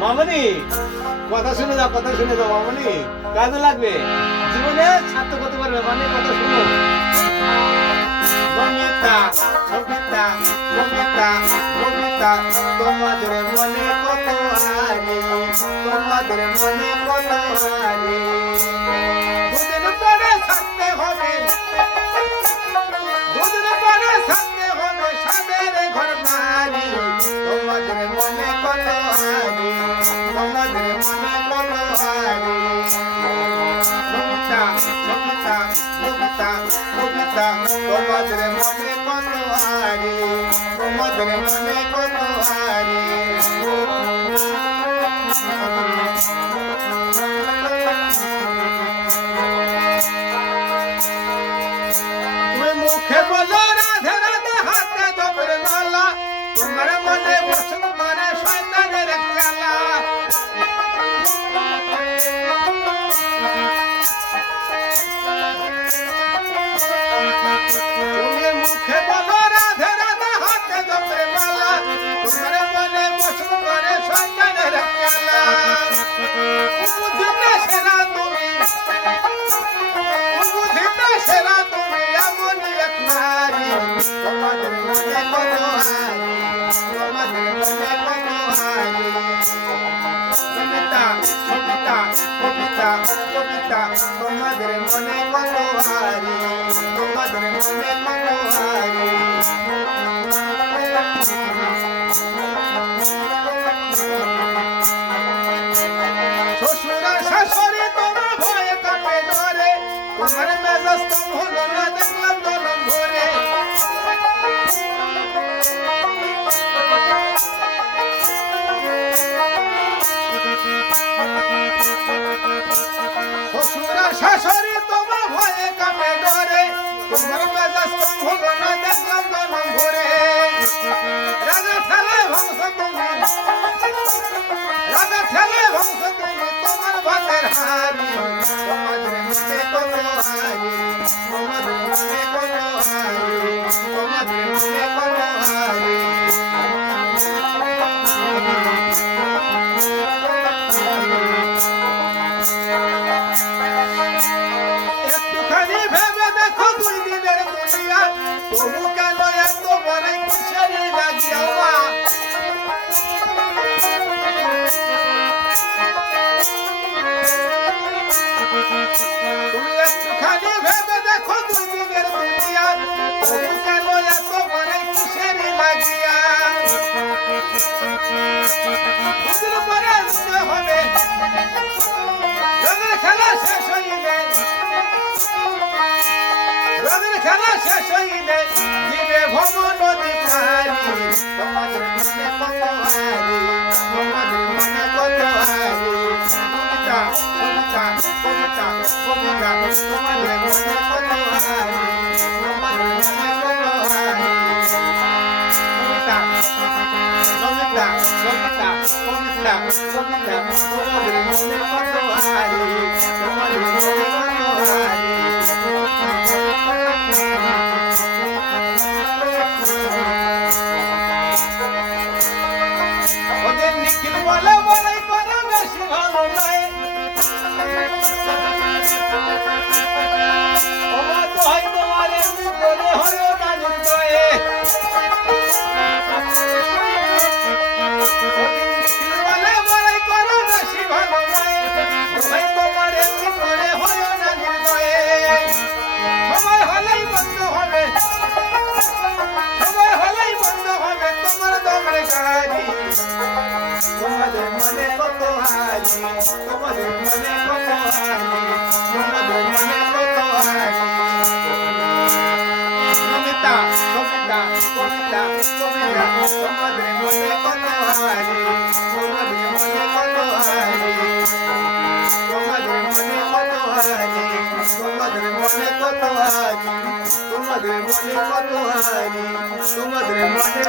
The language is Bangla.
মামনি কথা শুনে যাও মামনি, কাজে লাগবে। জীবনে সার্থক হতে পারবে, মানে কথা শুনো। নমিতা নমিতা নমিতা নমিতা, তোমাদের মনে কত হারি, তোমাদের মনে কত হারি। দুদিন পরে থাকতে হবে, দুদিন পরে থাকতে হবে সাদের ঘর বাড়ি। তোমাদের মনে কত হারি, তোমাদের মনে কত হারি। নমিতা নমিতা নমিতা নমিতা, তোমাদের মনে কত হারি, তোমাদের মনে কত হারি। তুমি মুখে বলো রাধে রাধে, হাতে জপের মালা, তোমার মনে বসত করে শয়তানের খেলা। তুমি মুখে বলো রাধে রাধে, হাতে জপের মালা, তোমার মনে বসত করে শয়তানের খেলা। বুদ্ধিতে সেরা তুমি, বুদ্ধিতে সেরা তুমি, এমনই এক নারী। তোমাদের মনে কত হারি, তোমাদের মনে কত হারি। কবিতা কবিতা কবিতা কবিতা, তোমাদের মনে কত হারি, তোমাদের মনে কত হারি। শ্বশুরা শাশুড়ি তোমার ভয়ে কাটে ধরে, তোমার মেজাজ কম হলো না দেখলাম জনম ভরে। শ্বশুরা শাশুড়ি তোমার ভয়ে কাটে ধরে, তোমার মেজাজ কম হলো না দেখলাম জনম ভরে। রাগা ঠেলে ভংস তুমি, রাগা ঠেলে ভংস তুমি, তোমার ভাতের হারি। তোমাদের মনে কত হারি, তোমাদের মনে কত হারি, তোমাদের মনে কত হারি। একটুখানি ভেবে দেখো দুই দিনের দুনিয়া, তবু কেন এত বড় কিসের লাগিয়া। তুমি একটুখানি ভেবে দেখো দুই দিনের দুনিয়া, তবু কেন এত বড় কিসের লাগিয়া। দুদিন পরে আসতে হবে, রঙের খেলা শেষ হইলে, রঙের খেলা শেষ হইলে দিবে ভব নদী পারি। তোমাদের মনে কত হারি, তোমাদের মনে কত হারি। কবিতা কবিতা কবিতা কবিতা, তোমাদের মনে কত হারি, তোমাদের মনে কত হারি। কবিতা কবিতা কবিতা কবিতা কবিতা, তোমাদের মনে কত হারি, তোমাদের মনে কত হারি। ওদের নিখিল বলে বলাই করা বেশি ভালো নয়, ওমা তো হয় তোমার এমনি বলে হলো না নির্দয়ে। ওদের নিখিল বলে বলাই করা বেশি ভালো নয়, ওমা তোমার এমনি করে হলো না নির্দয়ে। সময় হলেই বন্ধ হবে, সময় হলেই বন্ধ হবে তোমার দমের গাড়ি। তোমাদের মনে কত হারি, তোমাদের মনে কত হারি, তোমাদের মনে কত হারি। নমিতা কবিতা কবিতা কবিতা, তোমাদের মনে কত হারি, তোমাদের মনে কত হারি, তোমাদের মনে কত হারি, তোমাদের মনে কত হারি, তোমাদের মনে কত হারি, তোমাদের মনে।